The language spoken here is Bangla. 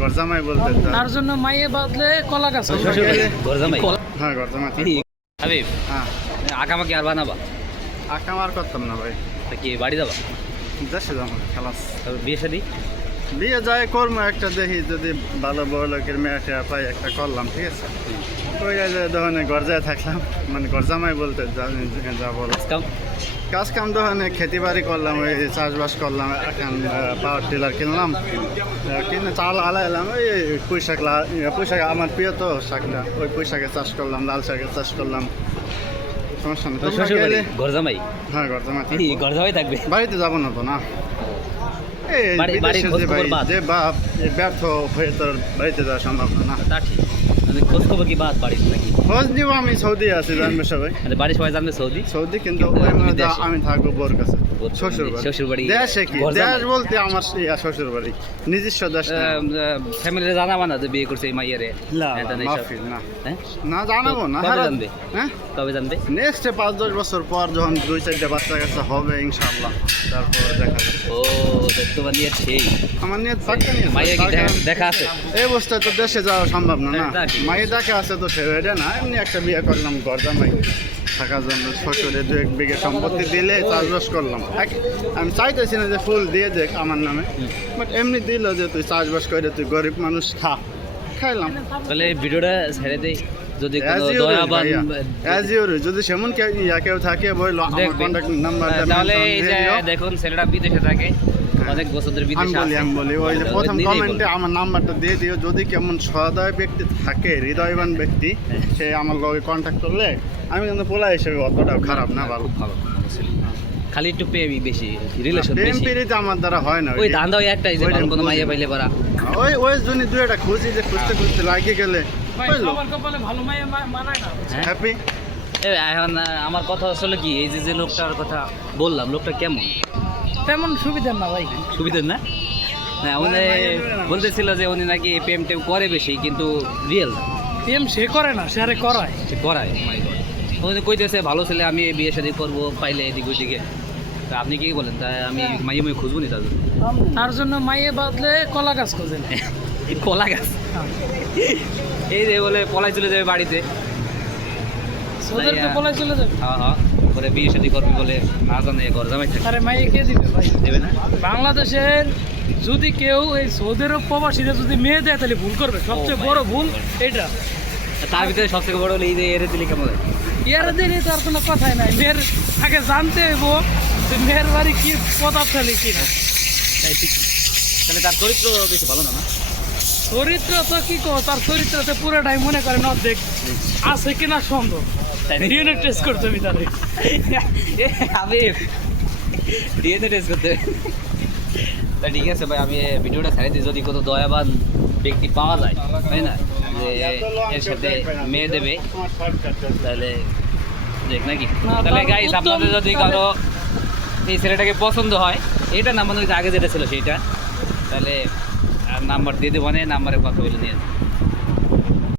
গরজামাই বলতে তার জন্য মাইয়ে বাদলে কলা গাছ গরজামাই হ্যাঁ গরজামাই হাবিব হ্যাঁ আঁকামাকি আর বানাবা আকাম আর করতাম না ভাই তা কি বাড়ি যাবা দেশে যাবো খালাস তারপর বিয়ে শাদি বিয়ে যায় করবো একটা দেখি যদি ভালো বড় লোকের মেয়েটা পাই একটা করলাম ঠিক আছে ওই যে দোকানে গরজায় থাকলাম মানে গরজামাই বলতে যা বলো কাম কাজ কাম দোকানে খেতি বাড়ি করলাম ওই চাষবাস করলাম এখন পাওয়ার টিলার কিনলাম কিনে চাল আলাইলাম ওই পুঁইশাক আমার প্রিয় তো শাকটা ওই পুঁইশাকের চাষ করলাম লাল শাকের চাষ করলাম সমস্যা নেই তোমরা গেলে গরজামাই হ্যাঁ গরজামাই গরজামাই থাকবে বাড়িতে যাবো না তো না এই বিদেশে যে ভাই যে বাপ ব্যর্থ হয়ে তোর বাড়িতে যাওয়া সম্ভব না তা ঠিক মানে খোঁজ খবর কি বাদ বাড়ির নাকি খোঁজ দিব আমি সৌদি আছি জানবে সবাই মানে বাড়ির সবাই জানবে সৌদি সৌদি কিন্তু ওই মধ্যে আমি থাকবো বোর কাছে শ্বশুর বাড়ি দেশে কি দেশ বলতে আমার শ্বশুর বাড়ি নিজস্ব দেশ ফ্যামিলিতে জানাবা না যে বিয়ে করছে এই মাইয়ারে না জানাবো না কবে জানবে হ্যাঁ কবে জানবে নেক্সট 5-10 বছর পর যখন 2-4টা বাচ্চা কাচ্চা হবে ইনশাআল্লাহ তারপর দেখা যাবে ও তোমার নিয়ে সেই আমার নিয়ে পাক্কা নিয়ে মাইয়া কি দেখা আছে এই অবস্থায় তো দেশে যাওয়া সম্ভব না না মায়ের দেখা আছে তো সে এটা না এমনি একটা বিয়ে করলাম গরজামাই থাকার জন্য শ্বশুরে 2-1 বিঘে সম্পত্তি দিলে চাষবাস করলাম আমি চাইতেছি না যে ফুল দিয়ে দেখ আমার নামে বাট এমনি দিল যে তুই চাষবাস করে তুই গরিব মানুষ খাইলাম তাহলে ভিডিওটা ছেড়ে দেই যদি কোনো দয়াবান যদি সেমন কেউ থাকে বললো আমার কন্টাক্ট নাম্বারটা তাহলে এই যে দেখুন ছেলেটা বিদেশে থাকে অনেক বছর ধরে বিদেশে আছে আমি বলি ওই যে প্রথম কমেন্টে আমার নাম্বারটা দিয়ে দিও যদি কেমন সদয় ব্যক্তি থাকে হৃদয়বান ব্যক্তি সে আমার লগে কন্টাক্ট করলে আমি কিন্তু পোলা হিসেবে অতটাও খারাপ না ভালো খালি একটু প্রেমই বেশি রিলেশন বেশি প্রেম পিরিতে আমার দ্বারা হয় না ওই ধান্দা ওই একটাই যে ভালো কোনো মাইয়া পাইলে পারা ওই জন্য দুই একটা খুঁজি যে খুঁজতে লাগিয়ে গেলে ভালো মাইয়া মানায় না হ্যাপি এখন আমার কথা আসলে কি এই যে লোকটার কথা বললাম লোকটা কেমন তেমন সুবিধার না ভাই সুবিধার না না উনি বলতেছিল যে উনি নাকি প্রেম টেম করে বেশি কিন্তু রিয়েল প্রেম সে করে না সে আরে করায় সে করায় উনি কইতেছে ভালো ছেলে আমি বিয়ে শাদী করবো পাইলে এদিক ওইদিকে তা আপনি কি বলেন তাই আমি মাইয়ে মাইয়ে খুঁজবো নি তার জন্য মাইয়ে বাদলে কলা গাছ খোঁজেন কলা গাছ এই যে বলে পলাই চলে যাবে বাড়িতে পলাই চলে যাবে হ্যাঁ করে বিয়ে শাদী করবি বলে না জানে গরজামাই থাকে আরে মাইয়ে কে দিবে ভাই দেবে না বাংলাদেশের যদি কেউ এই সৌদি আরব প্রবাসীরা যদি মেয়ে দেয় তাহলে ভুল করবে সবচেয়ে বড় ভুল এটা তার ভিতরে সবথেকে বড় হলো এই যে এরে দিলে কেমন হয় ইয়ারা দিলে তার কোনো কথাই নাই মেয়ের আগে জানতে হইব যে মেয়ের বাড়ি কি পদার্থলি কিনা তাই ঠিক তাহলে তার চরিত্র বেশি ভালো না চরিত্র তো কি কো তার চরিত্রতে পুরোটাই মনে করেন অর্ধেক আছে কিনা সন্দেহ ডিএনএ টেস্ট করতে হবে তাহলে আমি ডিএনএ টেস্ট করতে তা ঠিক আছে ভাই আমি ভিডিওটা ছেড়ে দিই যদি কোনো দয়াবান ব্যক্তি পাওয়া যায় তাই না যে এর সাথে মেয়ে দেবে তাহলে দেখ নাকি তাহলে গাইস আপনাদের যদি কারো এই ছেলেটাকে পছন্দ হয় এটা নাম্বার আগে যেটা ছিল সেইটা তাহলে নাম্বার দিয়ে দেবো নাম্বারে কথা বলে নিয়ে